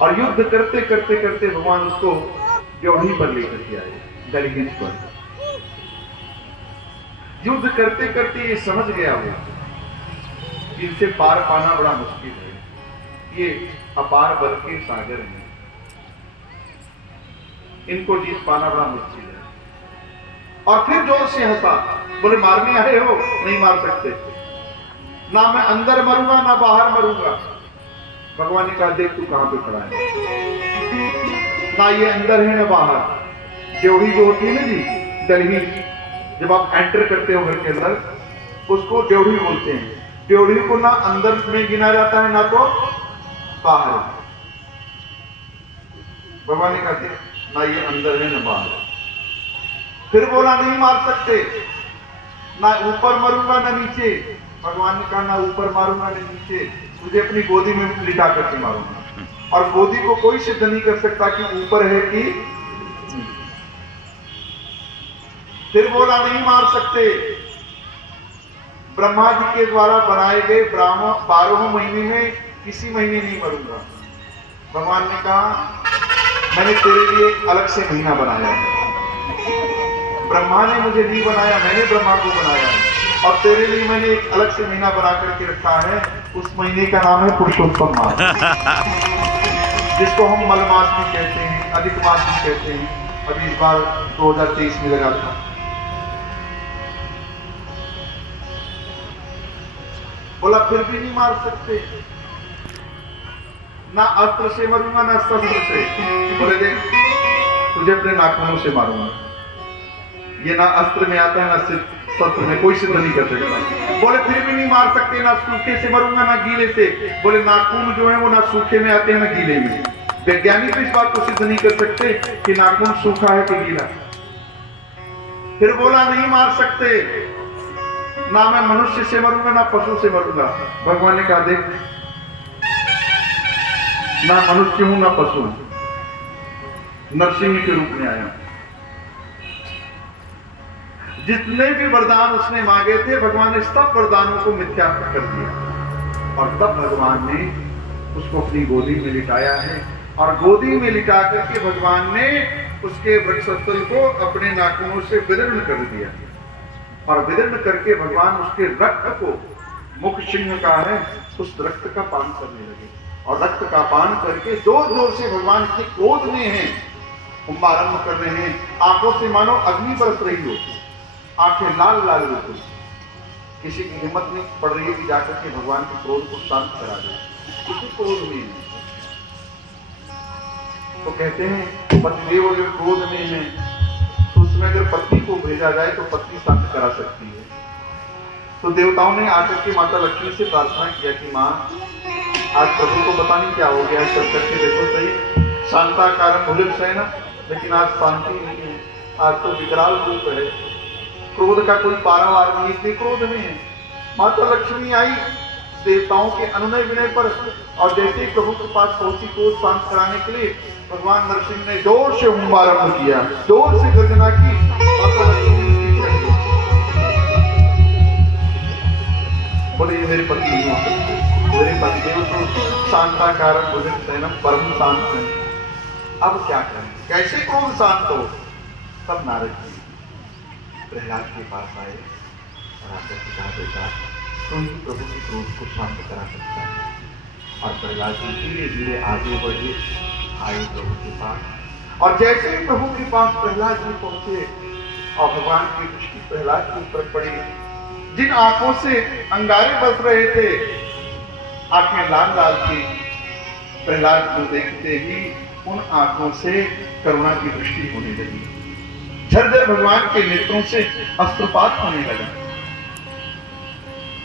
और युद्ध करते करते करते भगवान उसको ड्योढ़ी पर लेकर के आए, दलहीज पर। युद्ध करते करते ये समझ गया वो कि इनसे पार पाना बड़ा मुश्किल है, ये अपार बल के सागर हैं, इनको जीत पाना बड़ा मुश्किल है। और फिर जोर से हंसा, बोले मारने आए हो, नहीं मार सकते, ना मैं अंदर मरूंगा ना बाहर मरूंगा। भगवान ने कहा देख तू कहां पे खड़ा है, ना ये अंदर है ना बाहर। ड्योढ़ी जो होती है ना जी, दलहीज, जब आप एंटर करते हो घर के अंदर उसको ड्योढ़ी बोलते हैं। ड्योढ़ी को ना अंदर में गिना जाता है ना तो बाहर। भगवान ने कहा ना ये अंदर है ना बाहर। फिर बोला नहीं मार सकते, ना ऊपर मरूंगा ना नीचे। भगवान ने कहा ना ऊपर मारूंगा ना नीचे, तुझे अपनी गोदी में लिटा करके मारूंगा। और गोदी को कोई सिद्ध नहीं कर सकता कि ऊपर है कि। फिर बोला नहीं मार सकते, ब्रह्मा जी के द्वारा बनाए गए 12 महीने में किसी महीने नहीं मरूंगा। भगवान ने कहा मैंने तेरे लिए अलग से महीना बनाया है, ब्रह्मा ने मुझे नहीं बनाया, मैंने ब्रह्मा को बनाया है, और तेरे लिए मैंने एक अलग से महीना बना करके रखा है। उस महीने का नाम है पुरुषोत्तम मास, जिसको हम मल मास भी कहते हैं, अधिक मास भी कहते हैं। अभी इस बार 2023 में लगा था। बोला फिर भी नहीं मार सकते, ना अस्त्र से मरूंगा ना शस्त्र से। बोले देख तुझे अपने नाखूनों से मारूंगा, ये ना अस्त्र में आता है ना शस्त्र में, कोई सिद्ध नहीं कर सकता। बोले फिर भी नहीं मार सकते, ना सूखे से मरूंगा ना गीले से। बोले नाखून जो है वो ना सूखे में आते हैं ना गीले में। वैज्ञानिक तो इस बात को सिद्ध नहीं कर सकते कि नाखून सूखा है कि गीला। फिर बोला नहीं मार सकते, ना मैं मनुष्य से मरूंगा ना पशु से मरूंगा। भगवान ने कहा देख ना मनुष्य हूं ना पशु हूं, नरसिंह के रूप में आया। जितने भी वरदान उसने मांगे थे भगवान ने सब वरदानों को मिथ्या कर दिया। और तब भगवान ने उसको अपनी गोदी में लिटाया है, और गोदी में लिटा करके भगवान ने उसके वक्षस्थल को अपने नाखूनों से विदीर्ण कर दिया। और विदीर्ण करके भगवान उसके रक्त को, मुख सिंह का है, उस रक्त का पान करने लगे। और रक्त का पान करके जोर जोर से भगवान के क्रोध में हैं, कुंभारंभ कर रहे हैं। आंखों से मानो अग्नि बरस रही हो, आंखें लाल लाल हो। किसी की हिम्मत नहीं पड़ रही है कि जाकर के भगवान के क्रोध को शांत करा दे, किसी क्रोध में है। तो कहते हैं पतिदेव अगर क्रोध में है तो उसमें अगर पत्नी को भेजा जाए तो पत्नी शांत करा सकती है। तो देवताओं ने आकर के माता लक्ष्मी से प्रार्थना किया कि माँ आज प्रभु को पता नहीं क्या हो गया, चल करके देखो सही, शांताकारं भुजगशयनं, लेकिन आज शांति नहीं है, आज तो विकराल रूप है, क्रोध का कोई पारावार नहीं, इसलिए क्रोध में है। माता लक्ष्मी आई देवताओं के अनुनय विनय पर, और जैसे ही प्रभु के पास पहुंची क्रोध शांत कराने के लिए भगवान नरसिंह ने जोर से हुंबारंभ किया, जोर से गर्जना की। माता लक्ष्मी बोले ये मेरे पति नहीं हो सकते, मेरे पतिदेव तो शांताकारं भुजगशयनं, परम शांत है। अब क्या करें, कैसे क्रोध शांत हो? तब नारद जी प्रहलाद के पास आए और आकर के कहा बेटा तुम ही प्रभु के क्रोध को शांत करा सकता है। और प्रहलाद जी धीरे धीरे आगे बढ़े, आए प्रभु के पास। और जैसे ही प्रभु के पास प्रहलाद जी पहुंचे और भगवान की दृष्टि प्रहलाद के ऊपर पड़ी, जिन आंखों से अंगारे बस रहे थे, आंखें लाल लाल थी, प्रहलाद को देखते ही उन आंखों से करुणा की दृष्टि होने लगी। झरझर भगवान के नेत्रों से अश्रुपात होने लगा।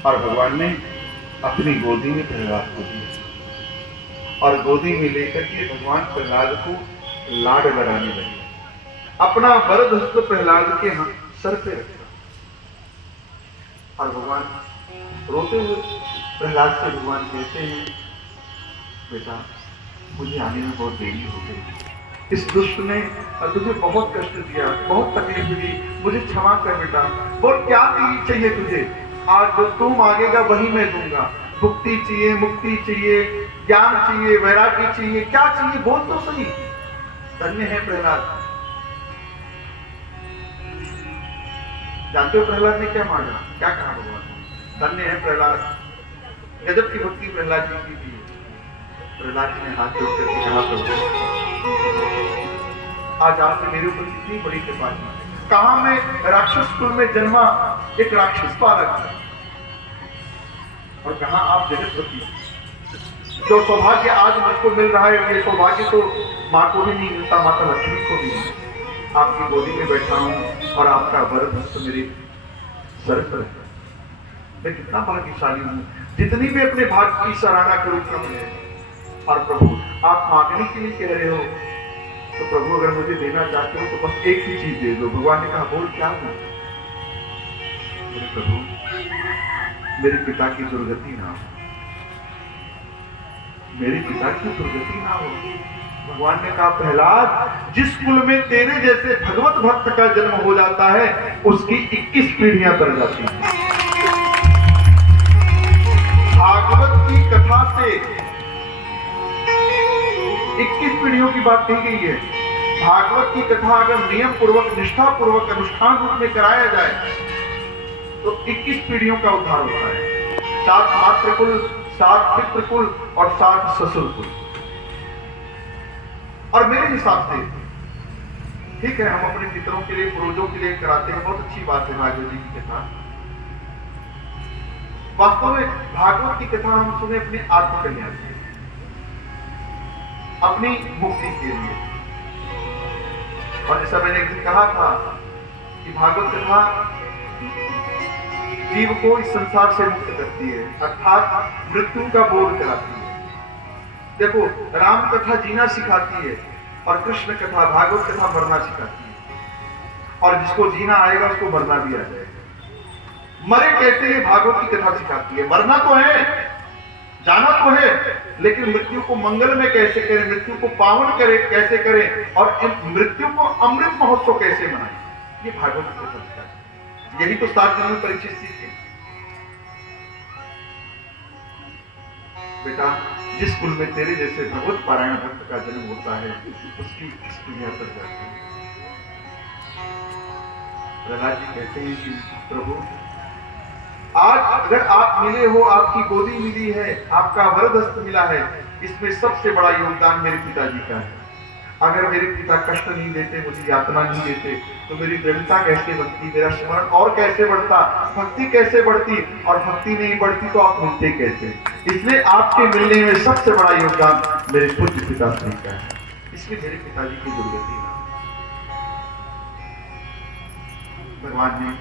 और भगवान ने अपनी गोदी में प्रहलाद को दिया, और गोदी में लेकर के भगवान प्रहलाद को लाड लगाने लगे। अपना वरद हस्त प्रहलाद के सर पे रखा, और भगवान रोते हुए प्रहलाद से भगवान कहते हैं बेटा मुझे आने में बहुत देरी हो गई, इस दुष्ट ने तुझे बहुत कष्ट दिया, बहुत तकलीफ दी, मुझे क्षमा कर बेटा। बोल क्या चाहिए तुझे, आज जो तू मांगेगा वही मैं दूंगा। भुक्ति चाहिए, मुक्ति चाहिए, ज्ञान चाहिए, वैराग्य चाहिए, क्या चाहिए बोल तो सही। धन्य है प्रहलाद। जानते हो प्रहलाद ने क्या मांगा, क्या कहा भगवान? धन्य है प्रहलाद। गजब की भक्ति प्रहलाद जी की थी। प्रहलाद जी ने हाथ जोड़कर कहा, प्रभु आज आपने मेरे ऊपर कितनी बड़ी कृपा की। कहा मैं राक्षस कुल में जन्मा एक राक्षस बालक, और कहा आप जगतपति। जो सौभाग्य आज मुझको मिल रहा है, ये सौभाग्य तो माँ को भी नहीं मिलता, माता लक्ष्मी को भी नहीं। आपकी गोदी में बैठा हूं और आपका वरद हस्त मेरे सर पर है। मैं कितना भाग्यशाली हूं। जितनी भी अपने भाग्य की सराहना करूं कम है। और प्रभु आप मांगने के लिए कह रहे हो, तो प्रभु अगर मुझे देना चाहते हो तो बस एक ही चीज दे दो। भगवान ने कहा बोल क्या दूं? प्रभु मेरे पिता की दुर्गति ना हो, मेरे पिता की दुर्गति ना हो। भगवान ने कहा प्रहलाद जिस कुल में तेरे जैसे भगवत भक्त का जन्म हो जाता है उसकी 21 पीढ़ियां तर जाती हैं। भागवत की कथा से 21 पीढ़ियों की बात कही गई है। भागवत की कथा अगर नियम पूर्वक, निष्ठा पूर्वक, अनुष्ठान रूप में कराया जाए तो 21 पीढ़ियों का उद्धार होता है। 7 मातृकुल, 7 पितृकुल और 7 ससुर कुल। और मेरे हिसाब से ठीक है, हम अपने पितरों के लिए, पूर्वजों के लिए कराते हैं, बहुत अच्छी बात है भागवत जी की कथा। वास्तव में भागवत की कथा हम सुने अपने आत्मकल्याण के लिए, अपनी मुक्ति के लिए। और जैसा मैंने एक दिन कहा था कि भागवत कथा जीव को इस संसार से मुक्त करती है, अर्थात मृत्यु का बोध कराती है। देखो राम कथा जीना सिखाती है और कृष्ण कथा, भागवत कथा मरना सिखाती है। और जिसको जीना आएगा उसको मरना भी आ जाएगा। मरे कैसे ये भागवत की कथा सिखाती है। मरना तो है, जाना तो है, लेकिन मृत्यु को मंगल में कैसे करें, मृत्यु को पावन करें कैसे करें, और मृत्यु को अमृत महोत्सव कैसे मनाएं, ये भागवत की कथा सिखाती है। यही तो 7 दिन में परीक्षित सीखे। बेटा जिस कुल में तेरे जैसे भगवत पारायण भक्त का जन्म होता है उसकी किस दुनिया पर जाती है। प्रहलाद जी कहते हैं कि प्रभु आज अगर आप मिले हो, आपकी गोदी मिली है, आपका वरद हस्त मिला है, इसमें सबसे बड़ा योगदान मेरे पिताजी का है। अगर मेरे पिता कष्ट नहीं देते, मुझे यातना नहीं देते, तो मेरी दृढ़ता कैसे बनती, मेरा स्मरण और कैसे बढ़ता, भक्ति कैसे बढ़ती, और भक्ति नहीं बढ़ती तो आप मिलते कैसे। इसलिए आपके मिलने में सबसे बड़ा योगदान मेरे पूज्य पिताश्री का है। इसलिए मेरे पिताजी की दुर्गति ना। भगवान ने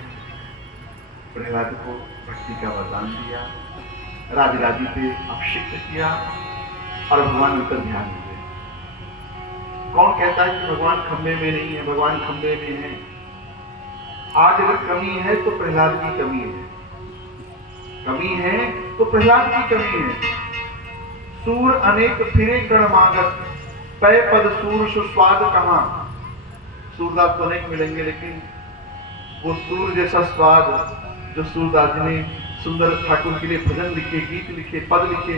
प्रहलाद को भक्ति का वरदान दिया, राजगादी पे अभिषिक्त किया, और भगवान उनका ध्यान दिया। कौन कहता है कि भगवान खंबे में नहीं है? भगवान खंबे में है। आज अगर कमी है तो प्रहलाद की कमी है, कमी है तो प्रहलाद की कमी है। सूर अनेक फिरे कण मागत, पै पद सूर सुस्वाद कहां। सूरदास तो अनेक मिलेंगे, लेकिन वो सूर जैसा स्वाद जो सूरदास ने सुंदर ठाकुर के लिए भजन लिखे, गीत लिखे, पद लिखे,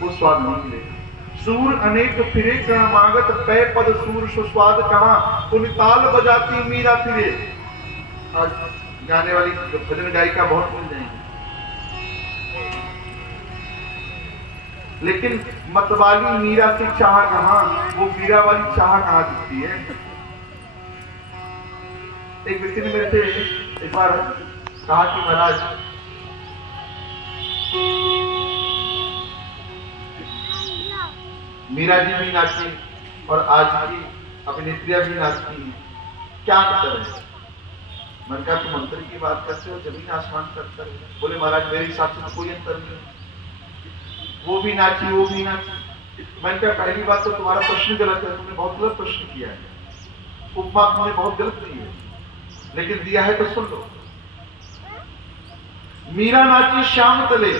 वो स्वाद नहीं मिलेगा। सूर अनेक फिरे कण मागत, पै पद सूर सुस्वाद कहां। उन ताल बजाती मीरा फिरे। आज गाने वाली भजन गायिका बहुत मिल जाएंगी, लेकिन मतवाली मीरा की चाह कहां, वो मीरा वाली चाह कहां दिखती है। एक व्यक्ति ने मेरे से एक बार कहा कि महाराज मीरा जी भी नाचती और आज की अभिनेत्रियां भी नाचती हैं, क्या अंतर है? मैंने कहा तुम अंतर की बात करते हो, जमीन आसमान का अंतर है। बोले महाराज मेरे हिसाब से तो कोई अंतर नहीं, वो भी नाची वो भी नाची। मैंने कहा पहली बात तो तुम्हारा प्रश्न गलत है, तुमने बहुत गलत प्रश्न किया है, उपमा तुमने बहुत गलत दी है, लेकिन दिया है तो सुन लो। मीरा नाची श्याम तले,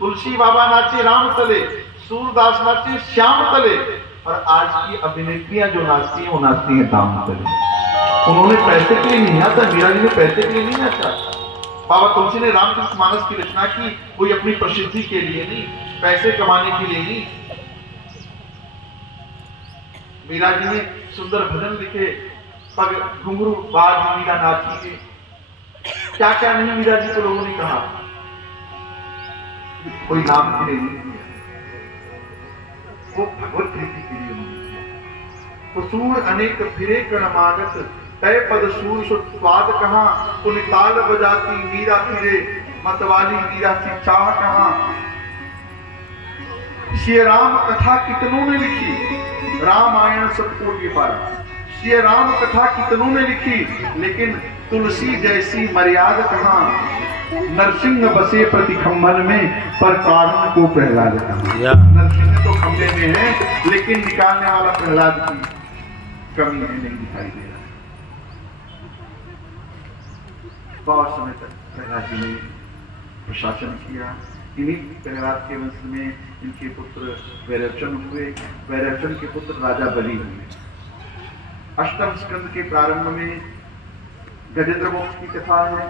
तुलसी बाबा नाचे राम तले, सूरदास नाचे श्याम तले, और आज की अभिनेत्रियां जो नाचती हैं वो नाचती हैं दाम तले। उन्होंने पैसे के लिए नहीं नाचा, मीरा जी ने पैसे के लिए नहीं नाचा, बाबा तुलसी ने रामचरितमानस की रचना की कोई अपनी प्रसिद्धि के लिए नहीं, पैसे कमाने के लिए नहीं। मीरा जी ने सुंदर भजन लिखे, पग घुंघरू बाज मीरा नाची के, क्या क्या नहीं मीरा जी को लोगों ने कहा, कोई नाम के लिए नहीं किया, वो भगवत प्रीति के लिए उन्होंने किया। कुसूर अनेक फिरे कणमागत, तय पद सूर स्वाद कहाँ, पुनिताल बजाती मीरा फिरे, मतवाली मीरा सी चाह कहाँ। श्री राम कथा कितनों ने लिखी, रामायण सबको ये पारा, श्री राम कथा कितनों ने लिखी, लेकिन तुलसी जैसी मर्यादा कहाँ। नरसिंह बसे प्रति खंभन में, पर कारण को प्रहलाद कहाँ। नरसिंह तो खंभे में है, लेकिन निकालने वाला प्रहलाद की कमी नहीं दिखाई दे रहा। बहुत समय तक प्रहलाद जी ने प्रशासन किया। इन्हीं प्रहलाद के वंश में इनके पुत्र वैरवचन हुए, वैरवचन के पुत्र राजा बलि हुए। अष्टम स्कंद के प्रारंभ में गजेंद्र मोक्ष की कथा है।